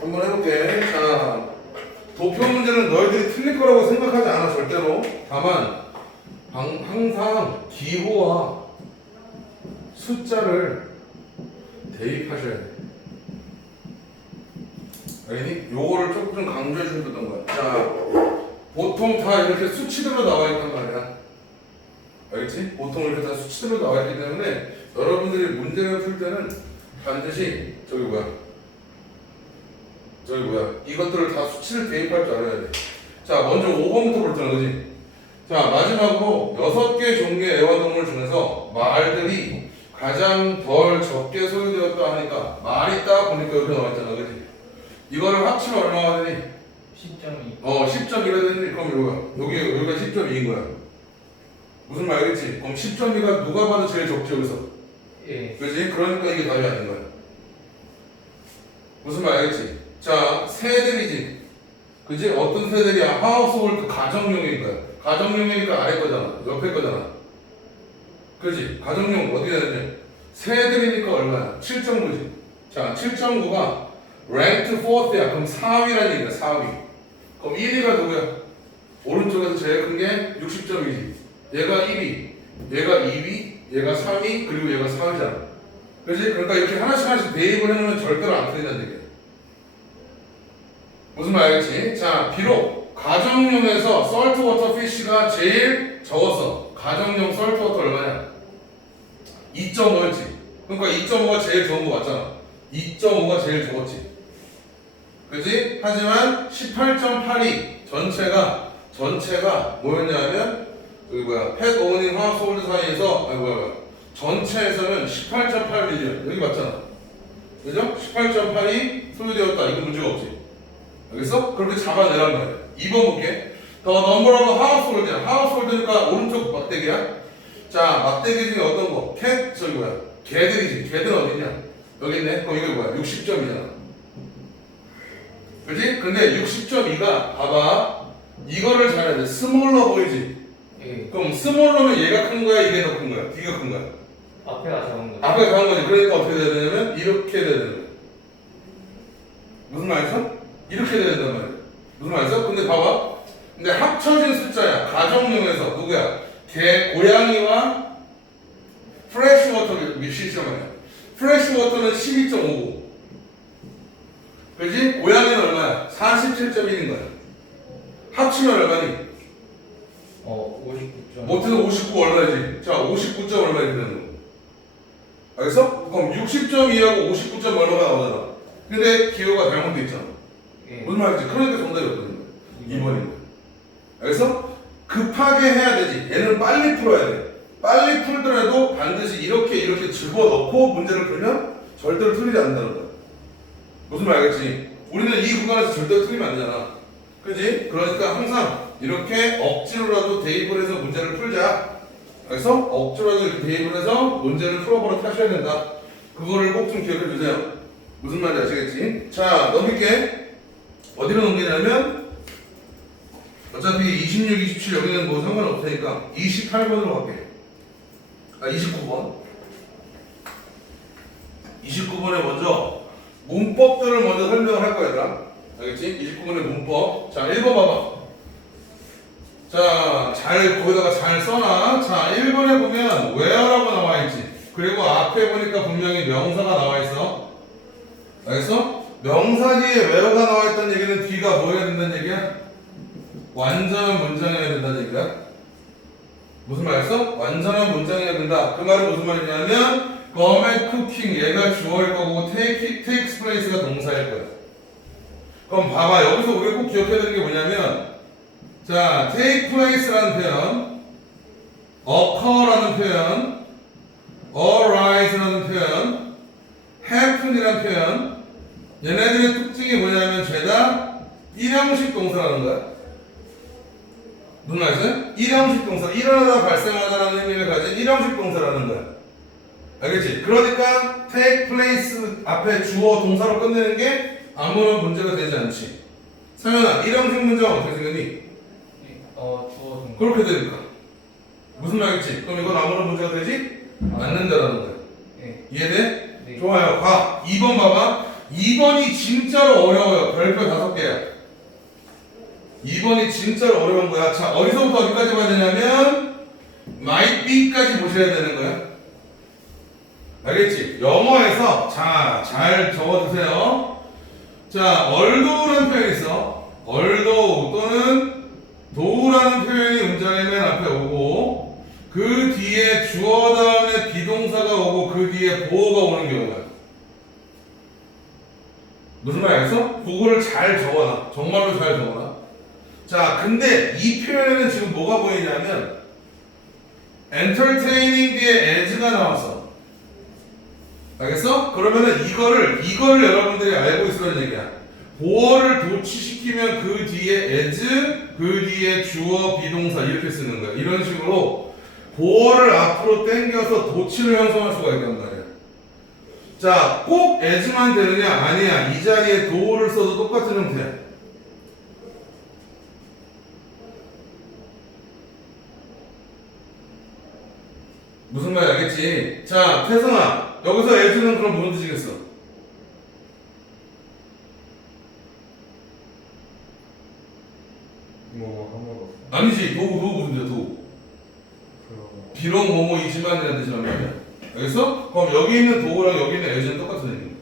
한번 해볼게. 자, 도표 문제는 너희들이 틀릴 거라고 생각하지 않아 절대로. 다만 방- 항상 기호와 숫자를 대입하셔야 돼. 알겠니? 요거를 조금 강조해 주던 거야. 자, 보통 다 이렇게 수치대로 나와 있단 말이야. 알겠지? 보통 이렇게 다 수치대로 나와 있기 때문에 여러분들이 문제를 풀 때는 반드시 저기 뭐야? 저기 뭐야? 이것들을 다 수치를 대입할 줄 알아야 돼. 자, 먼저 5번부터 볼 때는 그지? 자, 마지막으로 여섯 개 종류의 애완동물 중에서 말들이 가장 덜 적게 소유되었다 하니까 말 있다 보니까 여기 나와 있잖아, 그지? 이거를 합치면 얼마가 되니? 10.2 어, 10.2가 되니? 그럼 여기가, 여기, 여기가 10.2인 거야. 무슨 말이겠지? 그럼 10.2가 누가 봐도 제일 적지, 여기서? 예 그지? 그러니까 이게 답이 아닌 거야. 무슨 말이겠지? 자, 새들이지. 그지? 어떤 새들이야? 하우스홀드 가정용인 거야. 가정용이니까 아래 거잖아. 옆에 거잖아. 그지? 가정용 어디가 되냐? 새들이니까 얼마야? 7.9지. 자, 7.9가 ranked fourth야. 그럼 4위라는 얘기야, 4위. 그럼 1위가 누구야? 오른쪽에서 제일 큰 게 60점이지. 얘가 1위, 얘가 2위, 얘가 3위, 그리고 얘가 4위잖아. 그지? 그러니까 이렇게 하나씩 하나씩 대입을 해놓으면 절대로 안 틀린다는 얘기야. 무슨 말이지? 자, 비록 가정용에서 썰트워터 피쉬가 제일 적었어. 가정용 썰트워터 얼마냐? 2.5였지. 그러니까 2.5가 제일 적은 거 맞잖아. 2.5가 제일 적었지. 그지? 하지만 18.8이 전체가 전체가 뭐였냐면 여기 뭐야 펫 오닝 하우스홀드 사이에서 아니 뭐야 뭐야 전체에서는 18.8 밀리언 여기 맞잖아. 그죠? 18.8이 소유되었다. 이거 문제가 없지. 알겠어? 그렇게 잡아내란 말이야. 2번 볼게. 더 넘버라고 하우스홀드야. 하우스홀드니까 오른쪽 막대기야. 자, 막대기 중에 어떤 거? 캣, 저기 뭐야? 개들이지. 개들 어디냐? 여기 있네. 그럼 이게 뭐야? 60점이잖아. 그지? 근데 60.2가 봐봐. 이거를 잘해야 돼. 스몰러 보이지? 예 그럼 스몰러면 얘가 큰 거야? 이게 더 큰 거야? D가 큰 거야? 앞에가 작은 거 앞에 가는 거지. 그러니까 어떻게 돼야 되냐면 이렇게 돼야 되는 거야. 무슨 말이죠? 이렇게 돼야 된단 말이야. 무슨 말이죠? 근데 봐봐. 근데 합쳐진 숫자야. 가정용에서 누구야? 개, 고양이와 프레쉬 워터를 미치죠 말이야. 프레쉬 워터는 12.59. 그지? 고양이는 얼마야? 47.1인 거야. 합치면 얼마니? 어 59점 못해서 59 얼마지? 자, 59점 얼마 되는 거. 알겠어? 그럼 60.2하고 59점 얼마가 나오잖아. 근데 기호가 잘못돼 있잖아. 예 무슨 말인지 그러니까 정답이 없거든. 2번인 거야. 알겠어? 급하게 해야 되지. 얘는 빨리 풀어야 돼. 빨리 풀더라도 반드시 이렇게 이렇게 집어넣고 문제를 풀면 절대로 틀리지 않는다는 거야. 무슨 말 알겠지? 우리는 이 구간에서 절대로 틀리면 안 되잖아. 그지? 그러니까 항상 이렇게 억지로라도 대입을 해서 문제를 풀자. 그래서 억지로라도 이렇게 대입을 해서 문제를 풀어보러 타셔야 된다. 그거를 꼭 좀 기억해 주세요. 무슨 말인지 아시겠지? 자, 넘길게. 어디로 넘기냐면 어차피 26, 27 여기는 뭐 상관없으니까 28번으로 갈게. 아, 29번. 29번에 먼저 문법들을 먼저 설명을 할 거야, 얘들아. 알겠지? 29번의 문법. 자, 1번 봐봐. 자, 잘, 거기다가 잘 써놔. 자, 1번에 보면 where라고 나와 있지. 그리고 앞에 보니까 분명히 명사가 나와 있어. 알겠어? 명사 뒤에 where가 나와 있다는 얘기는 뒤가 뭐 해야 된다는 얘기야? 완전한 문장이어야 된다는 얘기야? 무슨 말이었어? 완전한 문장이어야 된다. 그 말은 무슨 말이냐면 come 얘가 주어일 거고 take, takes place가 동사일 거야. 그럼 봐봐 여기서 우리가 꼭 기억해야 되는 게 뭐냐면 자 take place라는 표현 occur라는 표현 arise라는 표현 happen이라는 표현 얘네들의 특징이 뭐냐면 죄다 일형식 동사라는 거야. 무슨 말이지? 일형식 동사, 일어나다 발생하다라는 의미를 가진 일형식 동사라는 거야. 알겠지? 그러니까 take place 앞에 주어 동사로 끝내는 게 아무런 문제가 되지 않지. 상현아, 일형식 문장 어떻게 생겼니? 예. 어 주어 동 그렇게 되니까. 무슨 말이지? 그럼 이건 아무런 문제가 되지? 않는다라는 거야. 예 이해돼? 네. 좋아요. 가. 2번 봐봐. 2번이 진짜로 어려워요. 별표 다섯 개야. 2번이 진짜로 어려운 거야. 자, 어디서부터 어디까지 봐야 되냐면 might be까지 보셔야 되는 거야. 알겠지? 영어에서 자, 잘 적어두세요. 자, 얼도라는 표현이 있어. 얼도 또는 도라는 표현이 문장의 맨 앞에 오고 그 뒤에 주어 다음에 비동사가 오고 그 뒤에 보어가 오는 경우야. 무슨 말 알겠어? 그거를 잘 적어놔. 정말로 잘 적어놔. 자, 근데 이 표현에는 지금 뭐가 보이냐면 entertaining 뒤에 as가 나왔어. 알겠어? 그러면은 이거를 이거를 여러분들이 알고 있으라는 얘기야. 보어를 도치시키면 그 뒤에 as, 그 뒤에 주어 비동사 이렇게 쓰는 거야. 이런 식으로 보어를 앞으로 당겨서 도치를 형성할 수가 있단 말이야. 자, 꼭 as만 되느냐? 아니야. 이 자리에 do를 써도 똑같은 형태야. 무슨 말이 알겠지? 자, 태성아, 여기서 as는 그럼 무슨 뜻이겠어? 뭐 한번 아니지, 도, 도 무슨 뜻이야, 도. 비록 뭐뭐이지만이라는 뜻이란 말이야. 알겠어? 그럼 여기 있는 도구랑 여기 있는 as는 똑같은 얘기야.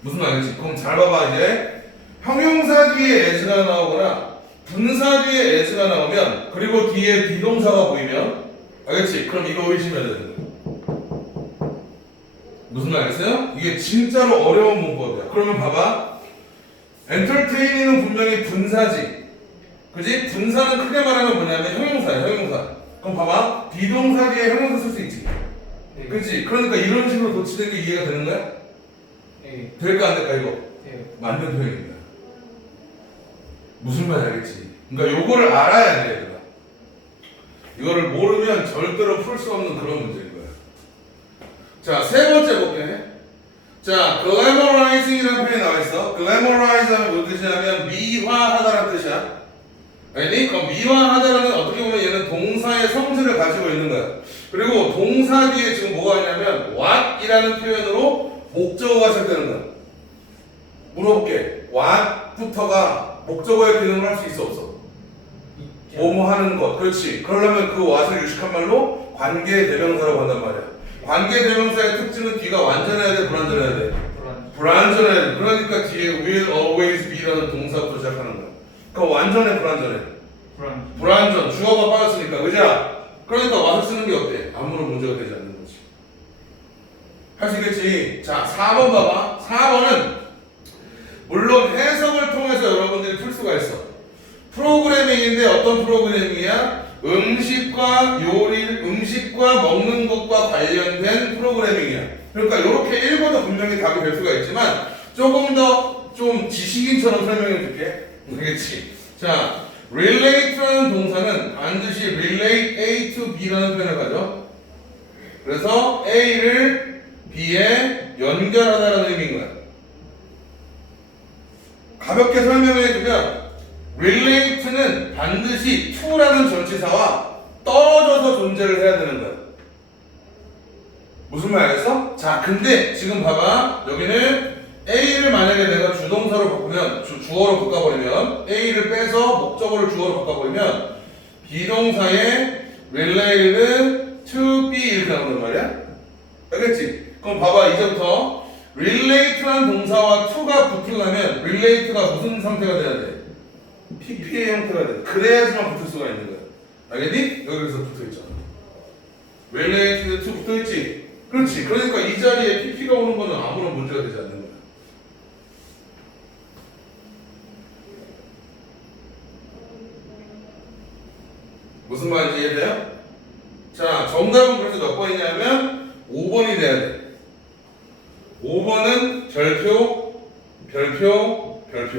무슨 말이지? 그럼 잘 봐봐 이제 형용사 뒤에 as가 나오거나 분사 뒤에 as가 나오면 그리고 뒤에 비동사가 보이면 알겠지? 그럼 이거 거야. 무슨 말 알겠어요? 이게 진짜로 어려운 문법이야. 그러면 봐봐. entertaining은 분명히 분사지. 그지? 분사는 크게 말하면 뭐냐면 형용사야, 형용사. 그럼 봐봐. 비동사 뒤에 형용사 쓸 수 있지. 네. 그치? 그러니까 이런 식으로 도치는 게 이해가 되는 거야? 네. 될까 안 될까 이거? 네. 맞는 표현입니다. 무슨 말인지 알겠지? 그러니까 요거를 알아야 돼. 이거를 모르면 절대로 풀 수 없는 그런 문제인 거야. 자, 세 번째 볼게. 자, glamorizing이라는 표현이 나와 있어. glamorize 하면 무슨 뜻이냐면 미화하다라는 뜻이야. 알니? 그럼 미화하다라는 어떻게 보면 얘는 동사의 성질을 가지고 있는 거야. 그리고 동사 뒤에 지금 뭐가 있냐면 what이라는 표현으로 목적어가 시작되는 거야. 물어볼게. what부터가 목적어의 기능을 할 수 있어 없어? 있죠. 뭐뭐 하는 것. 그렇지. 그러려면 그 what을 유식한 말로 관계 대명사라고 한단 말이야. 관계 대명사의 특징은 뒤가 완전해야 돼, 불완전해야 돼. 불안. 불완전해. 그러니까 뒤에 will always be라는 동사부터 시작하는 거야. 그럼 완전해, 불완전해? 불안. 불완전. 주어가 빠졌으니까, 그죠? 그러니까 와서 쓰는 게 어때? 아무런 문제가 되지 않는 거지. 할 수 있겠지? 자, 4번 봐봐. 4번은 물론 해석을 통해서 여러분들이 풀 수가 있어. 프로그래밍인데 어떤 음식과 요리, 음식과 먹는 것과 관련된 프로그래밍이야. 그러니까 이렇게 읽어도 분명히 답이 될 수가 있지만 조금 더 좀 지식인처럼 설명해 줄게. 알겠지? 자, relate라는 동사는 반드시 relate A to B라는 표현을 가져. 그래서 A를 B에 연결하다라는 의미인 거야. 가볍게 설명해 주면 relate는 반드시 to라는 전치사와 떨어져서 존재를 해야 되는 거야. 무슨 말 알겠어? 자, 근데 지금 봐봐. 여기는 A를 만약에 내가 주동사로 바꾸면 주, 주어로 바꿔버리면 A를 빼서 목적어를 주어로 바꿔버리면 비동사의 related to be 이렇게 나온단 말이야. 알겠지? 그럼 봐봐 이제부터 relate란 동사와 to가 붙으려면 relate가 무슨 상태가 돼야 돼? PP의 형태가 돼. 그래야지만 붙을 수가 있는 거야. 알겠니? 여기서 붙어 있잖아. related to 붙어 있지. 그렇지. 그러니까 이 자리에 PP가 오는 거는 아무런 문제가 되지 않는 거야. 무슨 말인지 이해돼요? 자, 정답은 그래서 몇 번이냐면 5번이 돼야 돼. 5번은 별표, 별표, 별표.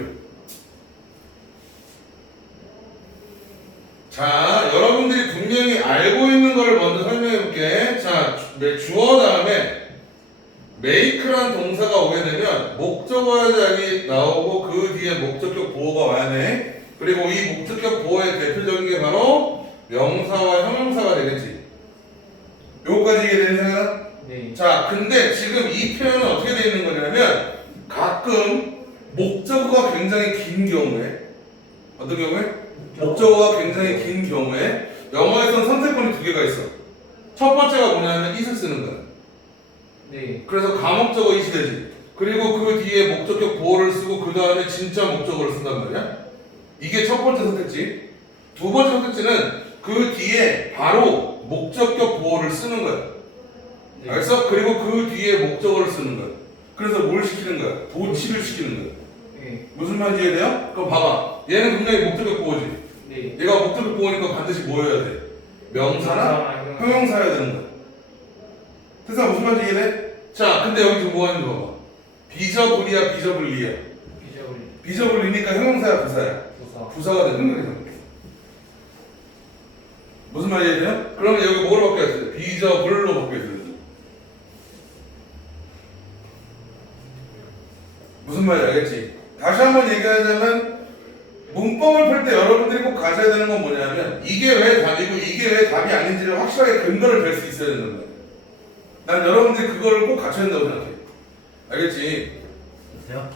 자, 여러분들이 분명히 알고 있는 걸 먼저 설명해 볼게. 자, 주- 네, 주어 다음에 make라는 동사가 오게 되면 목적어의 자리 나오고 그 뒤에 목적격 보호가 와야 돼. 그리고 이 목적격 보호의 대표적인 게 바로 명사와 형용사가 되겠지. 요거까지 이해되는 생각? 네. 자, 근데 지금 이 표현은 어떻게 되어 있는 거냐면 가끔 목적어가 굉장히 긴 경우에 어떤 경우에? 목적어가 굉장히 긴 경우에 영어에선 선택권이 두 개가 있어. 첫 번째가 뭐냐면 it을 쓰는 거야. 네. 그래서 가목적어 it이 되지. 그리고 그 뒤에 목적격 보호를 쓰고 그 다음에 진짜 목적어를 쓴단 말이야. 이게 첫 번째 선택지. 두 번째 선택지는 그 뒤에 바로 목적격 보호를 쓰는 거야. 네. 알겠어? 그리고 그 뒤에 목적어를 쓰는 거야. 그래서 뭘 시키는 거야? 도치를 시키는 거야. 네. 무슨 말인지 이해돼요? 그럼 봐봐. 얘는 분명히 목적격 보호지. 네. 얘가 목적격 보호니까 반드시 뭐 해야 돼? 명사나 형용사여야 되는 거야. 됐어? 무슨 말인지 이해돼? 자, 근데 여기 지금 뭐 하는지 봐봐. 비저블이야, 비저블리야. 비저블리. 비저블리니까 형용사야, 부사야. 부사. 부사가 되는 거야. 무슨 이해돼요? 그러면 여기 뭐로 바뀌어야 돼? 비저블로 바뀌어야 돼. 무슨 말인지 알겠지? 다시 한번 얘기하자면 문법을 풀 때 여러분들이 꼭 가져야 되는 건 뭐냐면 이게 왜 답이고 이게 왜 답이 아닌지를 확실하게 근거를 댈 수 있어야 된단 말이야. 난 여러분들이 그거를 꼭 갖춰야 된다고 생각해. 알겠지? 됐어요?